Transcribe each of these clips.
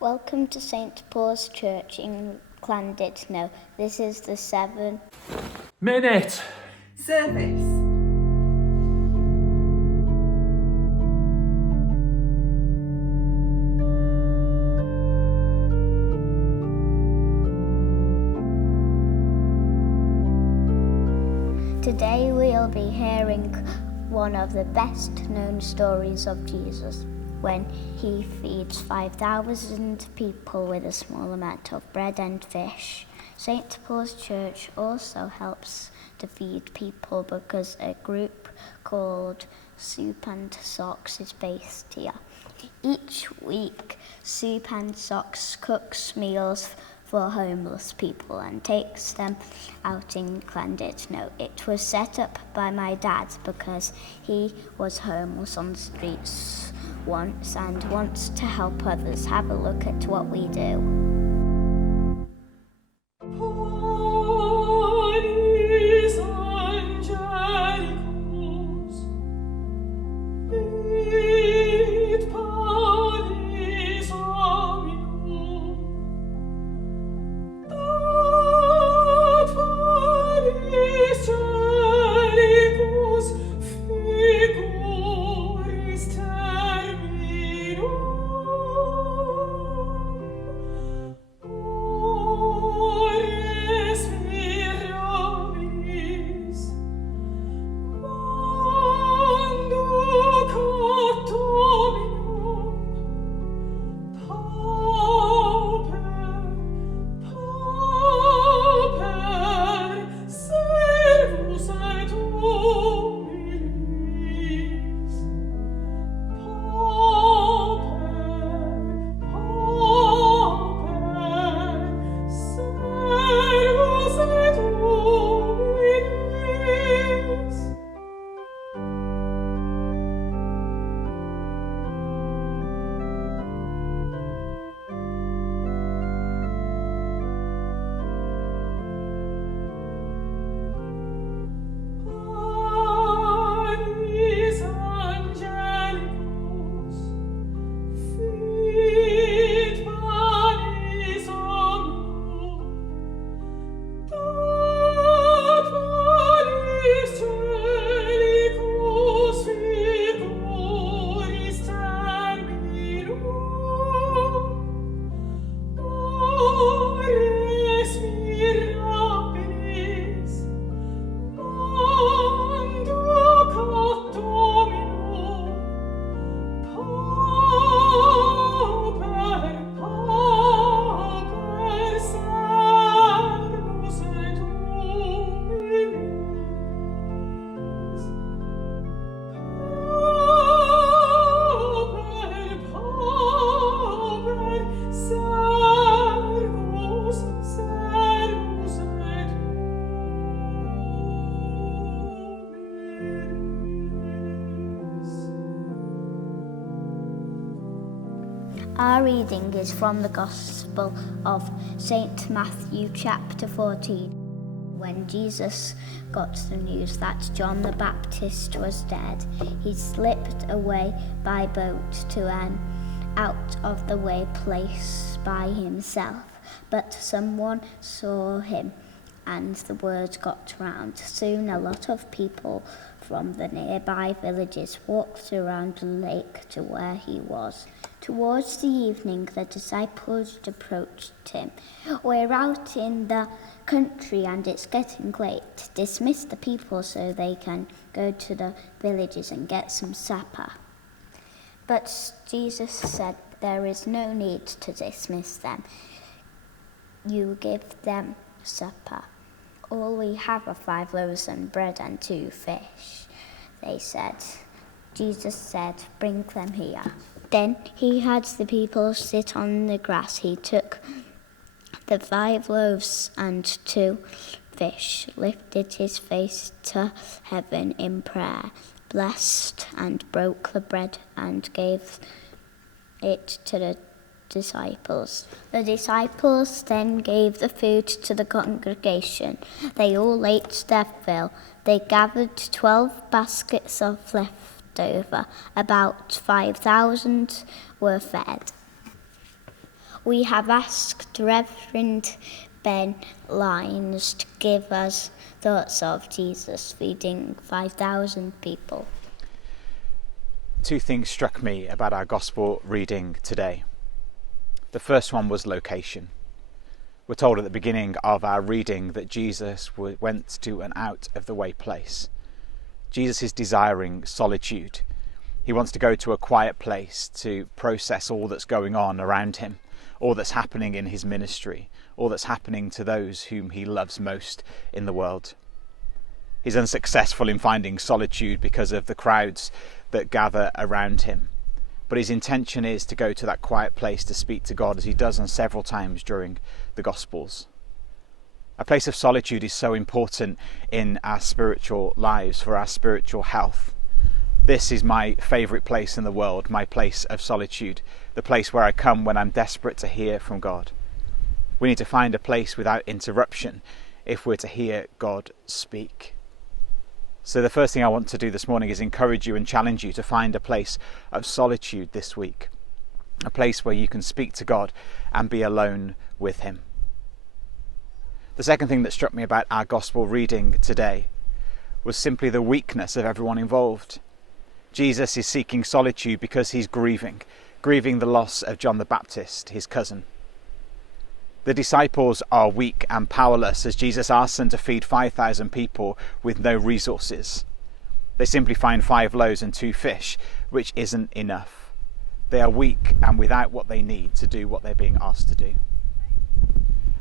Welcome to St. Paul's Church in Llandudno. This is the 7-minute service. Today we'll be hearing one of the best known stories of Jesus, when he feeds 5,000 people with a small amount of bread and fish. St. Paul's Church also helps to feed people because a group called Soup and Socks is based here. Each week, Soup and Socks cooks meals for homeless people and takes them out in Llandudno. It was set up by my dad because he was homeless on the streets once and wants to help others. Have a look at what we do. Our reading is from the Gospel of St. Matthew chapter 14. When Jesus got the news that John the Baptist was dead, he slipped away by boat to an out-of-the-way place by himself. But someone saw him, and the word got round. Soon a lot of people from the nearby villages walked around the lake to where he was. Towards the evening, the disciples approached him. "We're out in the country and it's getting late. Dismiss the people so they can go to the villages and get some supper." But Jesus said, "There is no need to dismiss them. You give them supper." "All we have are 5 loaves and bread and 2 fish," they said. Jesus said, "Bring them here." Then he had the people sit on the grass. He took the 5 loaves and 2 fish, lifted his face to heaven in prayer, blessed and broke the bread and gave it to the disciples. The disciples then gave the food to the congregation. They all ate their fill. They gathered 12 baskets of leftover. About 5,000 were fed. We have asked Rev Ben Lines to give us thoughts of Jesus feeding 5,000 people. Two things struck me about our gospel reading today. The first one was location. We're told at the beginning of our reading that Jesus went to an out-of-the-way place. Jesus is desiring solitude. He wants to go to a quiet place to process all that's going on around him, all that's happening in his ministry, all that's happening to those whom he loves most in the world. He's unsuccessful in finding solitude because of the crowds that gather around him. But his intention is to go to that quiet place to speak to God, as he does on several times during the Gospels. A place of solitude is so important in our spiritual lives, for our spiritual health. This is my favourite place in the world, my place of solitude, the place where I come when I'm desperate to hear from God. We need to find a place without interruption if we're to hear God speak. So the first thing I want to do this morning is encourage you and challenge you to find a place of solitude this week. A place where you can speak to God and be alone with him. The second thing that struck me about our gospel reading today was simply the weakness of everyone involved. Jesus is seeking solitude because he's grieving the loss of John the Baptist, his cousin. The disciples are weak and powerless as Jesus asks them to feed 5,000 people with no resources. They simply find 5 loaves and 2 fish, which isn't enough. They are weak and without what they need to do what they're being asked to do.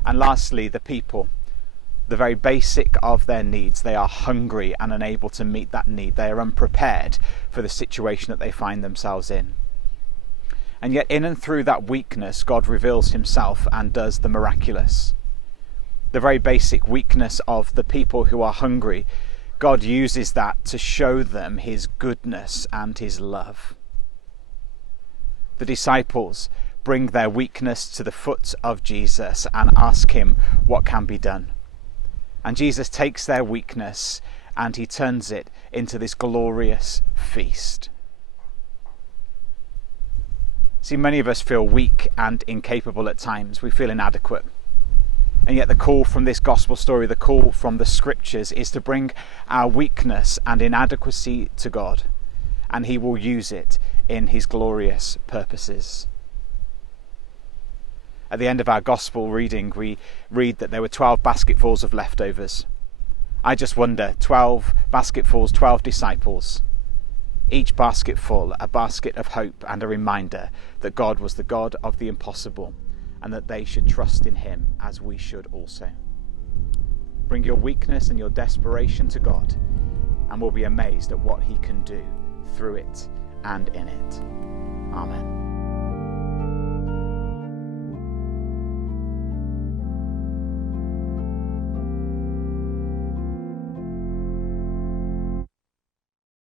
And lastly, the people, the very basic of their needs. They are hungry and unable to meet that need. They are unprepared for the situation that they find themselves in. And yet in and through that weakness, God reveals himself and does the miraculous. The very basic weakness of the people who are hungry, God uses that to show them his goodness and his love. The disciples bring their weakness to the foot of Jesus and ask him what can be done. And Jesus takes their weakness and he turns it into this glorious feast. See, many of us feel weak and incapable at times. We feel inadequate. And yet the call from this gospel story, the call from the scriptures, is to bring our weakness and inadequacy to God, and he will use it in his glorious purposes. At the end of our gospel reading, we read that there were 12 basketfuls of leftovers. I just wonder, 12 basketfuls, 12 disciples. Each basketful, a basket of hope and a reminder that God was the God of the impossible and that they should trust in him as we should also. Bring your weakness and your desperation to God and we'll be amazed at what he can do through it and in it. Amen.